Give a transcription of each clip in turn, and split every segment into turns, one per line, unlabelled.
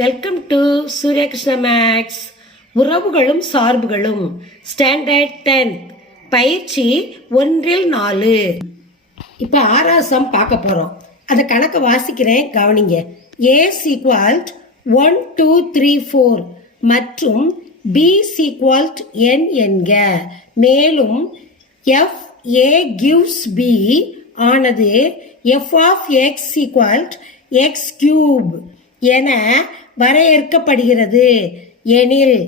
Welcome to சூரியகிருஷ்ண maths உறவுகளும் சார்புகளும். Standard tenth பயிற்சி ஒன்றில் நாலு. இப்போ ஆராசம் பார்க்க போகிறோம் அந்த கணக்கை வாசிக்கிறேன் கவனிங்க. A equal to one two three four மற்றும் பி சீக்வால்ட் என் என்க. மேலும் எஃப் ஏ கிவ்ஸ் பி ஆனது F of X equal to X cube என வரையறுக்கப்படுகிறது. எனில்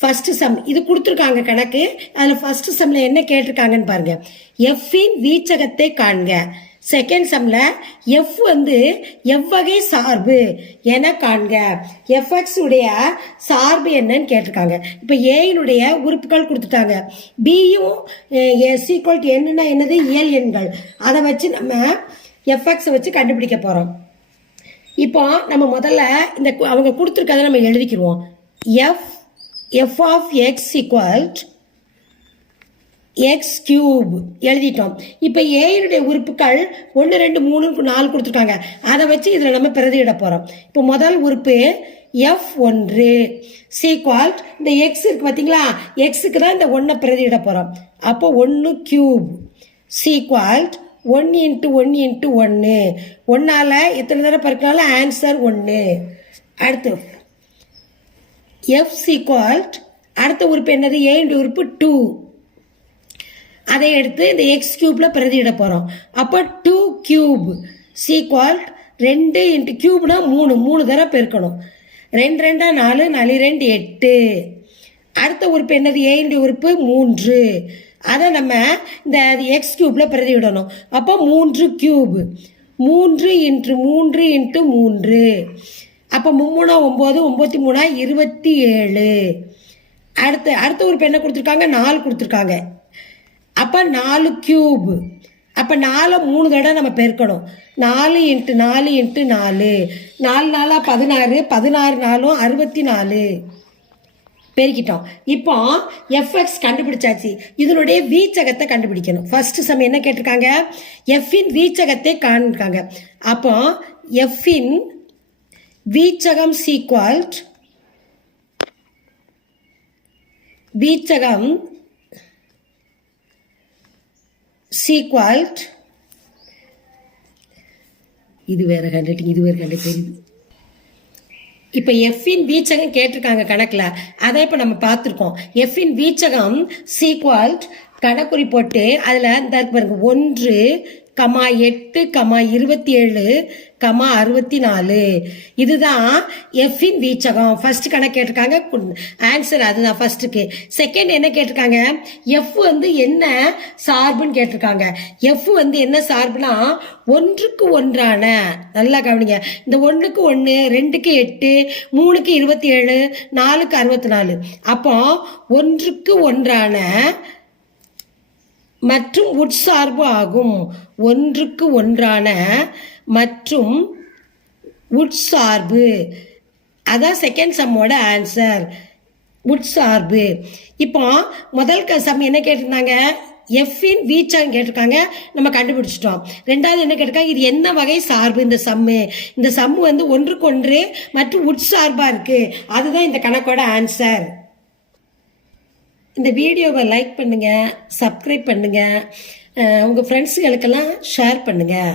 ஃபர்ஸ்ட் சம் இது கொடுத்துருக்காங்க கணக்கு. அதில் ஃபர்ஸ்ட் சம்ல என்ன கேட்டிருக்காங்கன்னு பாருங்க. எஃப்பின் வீச்சகத்தை காண்க. செகண்ட் சம்ல எஃப் வந்து எவ்வகை சார்பு என காண்க. எஃப்எக்ஸ் உடைய சார்பு என்னன்னு கேட்டிருக்காங்க. இப்போ ஏயினுடைய உறுப்புகள் கொடுத்துட்டாங்க. பியும் சீக்வல் டு என்னன்னா என்னது? இயல் எண்கள். அதை வச்சு நம்ம எஃப்எக்ஸை வச்சு கண்டுபிடிக்க போகிறோம் இப்போ நம்ம முதல்ல இந்த அவங்க கொடுத்துருக்கதை நம்ம எழுதிக்கிருவோம். F F of X equal to X cube எழுதிட்டோம். இப்போ ஏனுடைய உறுப்புகள் ஒன்று ரெண்டு மூணு நாலு கொடுத்துருக்காங்க. அதை வச்சு இதில் நம்ம பிரதியிட போகிறோம் இப்போ முதல் உறுப்பு எஃப் ஒன்று. சீக்வால்ட் இந்த எக்ஸ் இருக்கு பார்த்தீங்களா எக்ஸுக்கு தான் இந்த ஒன்றை பிரதியிட போகிறோம் அப்போ ஒன்று cube equal to one into one into ஒன்று ஒன்றால் எத்தனை தடவை பிறக்கினாலும் ஆன்சர் ஒன்று அடுத்து எஃப் சீக்வால்ட் அடுத்த உறுப்பு என்னது? ஏன்ற உறுப்பு டூ அதை எடுத்து இந்த எக்ஸ் கியூப்பில் பிரதியிட போகிறோம் அப்போ டூ கியூப் சீக்வால்ட் ரெண்டு இன்ட்டு கியூப்னா மூணு. மூணு தடவை பெருக்கணும். ரெண்டு ரெண்டா நாலு நாலு ரெண்டு எட்டு. அடுத்த உறுப்பு என்னது? ஏன்ற உறுப்பு மூன்று. அதை நம்ம இந்த எக்ஸ் கியூப்ல பிரதிவிடணும். அப்போ மூன்று கியூப் மூன்று இன்ட்டு மூன்று இன்ட்டு மூன்று. அப்போ மும்மூணா ஒம்பது ஒம்பத்தி மூணா இருபத்தி ஏழு. அடுத்து அடுத்த உறுப்பு என்ன கொடுத்துருக்காங்க நாலு கொடுத்துருக்காங்க. அப்போ நாலு கியூப் அப்போ நாலு மூணு தடவை நம்ம பெருக்கணும். நாலு இன்ட்டு நாலு இன்ட்டு நாலு. நாலு நாளாக பதினாறு பதினாறு நாளும் அறுபத்தி நாலு. பெருக்கிட்டோம். இப்போ எஃப்எக்ஸ் கண்டுபிடிச்சாச்சு. இதனுடைய வீச்சகத்தை கண்டுபிடிக்கணும். ஃபர்ஸ்ட் சம் என்ன கேட்டிருக்காங்க? எஃப்பின் வீச்சகத்தை காண்காங்க அப்போ எஃப்பின் வீச்சகம் சீக்வல்ட் வீச்சகம் சீக்வல்ட் இது வேற ஹேண்ட் இது வேற கண்டு தெரியுது இப்போ எஃப்பின் வீச்சகம் கேட்டிருக்காங்க கணக்கில். அதை இப்போ நம்ம பார்த்துருக்கோம். எஃப்பின் வீச்சகம் சீக்வால்ட் கணக்குறி போட்டு அதில் இந்த பாருங்க. ஒன்று கமா எட்டு கமா இருபத்தி ஏழு கமா அறுபத்தி நாலு இதுதான் எஃப்பின் வீச்சகம். ஃபர்ஸ்ட் கணக்கு கேட்டிருக்காங்க. ஆன்சர் அதுதான் ஃபர்ஸ்ட்டுக்கு செகண்ட் என்ன கேட்டிருக்காங்க? எஃப் வந்து என்ன சார்புன்னு கேட்டிருக்காங்க. எஃப் வந்து என்ன சார்புனா ஒன்றுக்கு ஒன்றான. நல்லா கவனிங்க. இந்த ஒன்றுக்கு ஒன்று ரெண்டுக்கு எட்டு மூணுக்கு இருபத்தி ஏழு நாலுக்கு அறுபத்தி நாலு அப்போ ஒன்றுக்கு ஒன்றான மற்றும் உட்சார்பு ஆகும். ஒன்றுக்கு ஒன்றான மற்றும் உட்சார்பு. அதான் செகண்ட் சம்மோட ஆன்சர் உட்சார்பு. இப்போ முதல் க- சம் என்ன கேட்டிருந்தாங்க? எஃப்பின் வீச்சகம் கேட்டிருக்காங்க. நம்ம கண்டுபிடிச்சிட்டோம். ரெண்டாவது என்ன கேட்டிருக்காங்க? இது என்ன வகை சார்பு இந்த சம்மு இந்த சம்மு வந்து ஒன்றுக்கொன்று மற்றும் உட்சார்பாக இருக்குது அதுதான் இந்த கணக்கோட ஆன்சர் இந்த வீடியோவை லைக் பண்ணுங்கள் சப்ஸ்கிரைப் பண்ணுங்கள் உங்கள் ஃப்ரெண்ட்ஸுகளுக்கெல்லாம் ஷேர் பண்ணுங்கள்